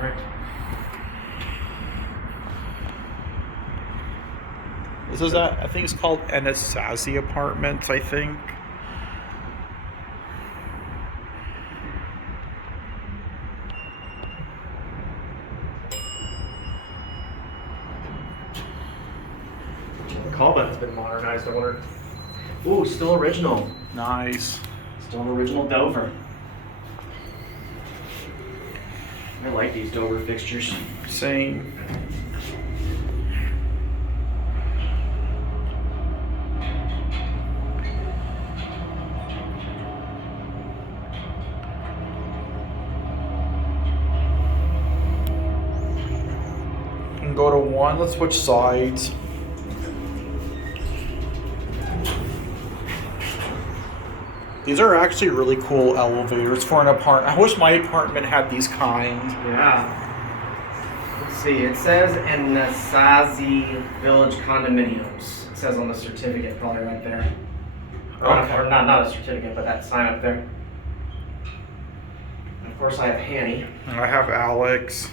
Correct. This is I think it's called Anasazi Apartments, I think. The call button's been modernized, I wonder. Ooh, still original. Nice. Still an original Dover. I like these Dover fixtures. Same. Can go to one. Let's switch sides. These are actually really cool elevators for an apartment. I wish my apartment had these kind. Yeah. Let's see, it says Anasazi Village Condominiums. It says on the certificate, probably right there. Okay. Or not a certificate, but that sign up there. And of course, I have Hanny. I have Alex.